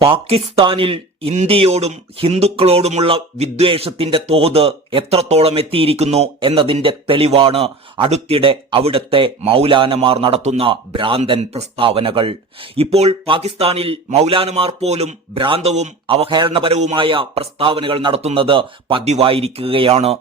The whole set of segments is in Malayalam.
പാകിസ്ഥാനിൽ ഇന്ത്യയോടും ഹിന്ദുക്കളോടുമുള്ള വിദ്വേഷത്തിന്റെ തോത് എത്രത്തോളം എത്തിയിരിക്കുന്നു എന്നതിന്റെ തെളിവാണ് അടുത്തിടെ അവിടുത്തെ മൗലാനമാർ നടത്തുന്ന ഭ്രാന്തൻ പ്രസ്താവനകൾ. ഇപ്പോൾ പാകിസ്ഥാനിൽ മൗലാനമാർ പോലും ഭ്രാന്തവും അവഹേളനപരവുമായ പ്രസ്താവനകൾ നടത്തുന്നത് പതിവായിരിക്കുകയാണ്.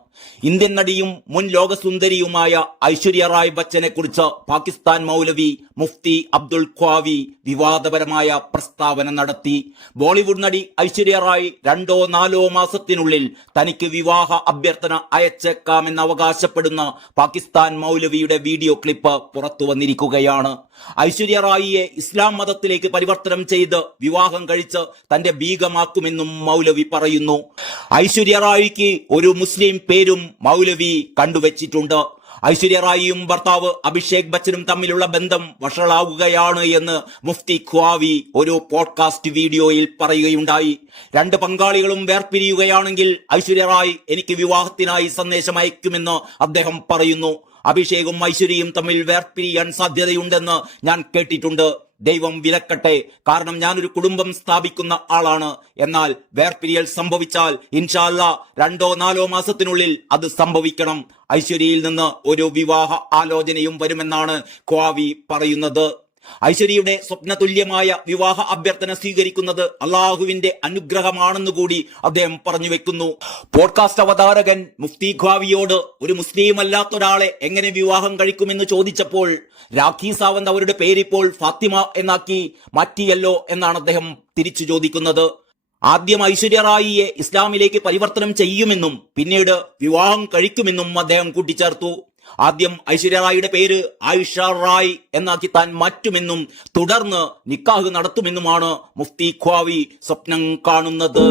ഇന്ത്യൻ നടിയും മുൻ ലോകസുന്ദരിയുമായ ഐശ്വര്യ റായ് ബച്ചനെ കുറിച്ച് പാകിസ്ഥാൻ മൗലവി മുഫ്തി അബ്ദുൽ ഖ്വാവി വിവാദപരമായ പ്രസ്താവന നടത്തി. ബോളിവുഡ് നടി ഐശ്വര്യ റായ് 2-4 മാസത്തിനുള്ളിൽ തനിക്ക് വിവാഹ അഭ്യർത്ഥന അയച്ചേക്കാമെന്ന് അവകാശപ്പെടുന്ന പാകിസ്ഥാൻ മൗലവിയുടെ വീഡിയോ ക്ലിപ്പ് പുറത്തു വന്നിരിക്കുകയാണ്. ഐശ്വര്യ റായിയെ ഇസ്ലാം മതത്തിലേക്ക് പരിവർത്തനം ചെയ്ത് വിവാഹം കഴിച്ച് തന്റെ ബീഗമാക്കുമെന്നും മൗലവി പറയുന്നു. ഐശ്വര്യ റായിക്ക് ഒരു മുസ്ലിം പേരും മൗലവി കണ്ടുവച്ചിട്ടുണ്ട്. ഐശ്വര്യ റായിയും ഭർത്താവ് അഭിഷേക് ബച്ചനും തമ്മിലുള്ള ബന്ധം വഷളാവുകയാണ് എന്ന് മുഫ്തി ഖ്വാവി ഒരു പോഡ്കാസ്റ്റ് വീഡിയോയിൽ പറയുകയുണ്ടായി. 2 പങ്കാളികളും വേർപിരിയുകയാണെങ്കിൽ ഐശ്വര്യ റായ് എനിക്ക് വിവാഹത്തിനായി സന്ദേശം അയക്കുമെന്ന് അദ്ദേഹം പറയുന്നു. അഭിഷേകും ഐശ്വര്യയും തമ്മിൽ വേർപിരിയാൻ സാധ്യതയുണ്ടെന്ന് ഞാൻ കേട്ടിട്ടുണ്ട്. ദൈവം വിലക്കട്ടെ, കാരണം ഞാനൊരു കുടുംബം സ്ഥാപിക്കുന്ന ആളാണ്. എന്നാൽ വേർപിരിയൽ സംഭവിച്ചാൽ ഇൻഷാ അല്ലാഹ് 2-4 മാസത്തിനുള്ളിൽ അത് സംഭവിക്കണം. ഐശ്വര്യയിൽ നിന്ന് ഒരു വിവാഹ ആലോചനയും വരുമെന്നാണ് ഖ്വാവി പറയുന്നത്. ഐശ്വര്യയുടെ സ്വപ്നതുല്യമായ വിവാഹ അഭ്യർത്ഥന സ്വീകരിക്കുന്നത് അള്ളാഹുവിന്റെ അനുഗ്രഹമാണെന്നുകൂടി അദ്ദേഹം പറഞ്ഞു വെക്കുന്നു. പോഡ്കാസ്റ്റ് അവതാരകൻ മുഫ്തി ഖ്വാവിയോട് ഒരു മുസ്ലിം അല്ലാത്തൊരാളെ എങ്ങനെ വിവാഹം കഴിക്കുമെന്ന് ചോദിച്ചപ്പോൾ രാഖി സാവന്ത് അവരുടെ പേരിപ്പോൾ ഫാത്തിമ എന്നാക്കി മാറ്റിയല്ലോ എന്നാണ് അദ്ദേഹം തിരിച്ചു ചോദിക്കുന്നത്. ആദ്യം ഐശ്വര്യ റായിയെ ഇസ്ലാമിലേക്ക് പരിവർത്തനം ചെയ്യുമെന്നും പിന്നീട് വിവാഹം കഴിക്കുമെന്നും അദ്ദേഹം കൂട്ടിച്ചേർത്തു. ആദ്യം ഐശ്വര്യ റായിയുടെ പേര് ആയിഷ റായ് എന്നാക്കി താൻ മാറ്റുമെന്നും തുടർന്ന് നിക്കാഹ് നടത്തുമെന്നുമാണ് മുഫ്തി ഖ്വാവി സ്വപ്നം കാണുന്നത്.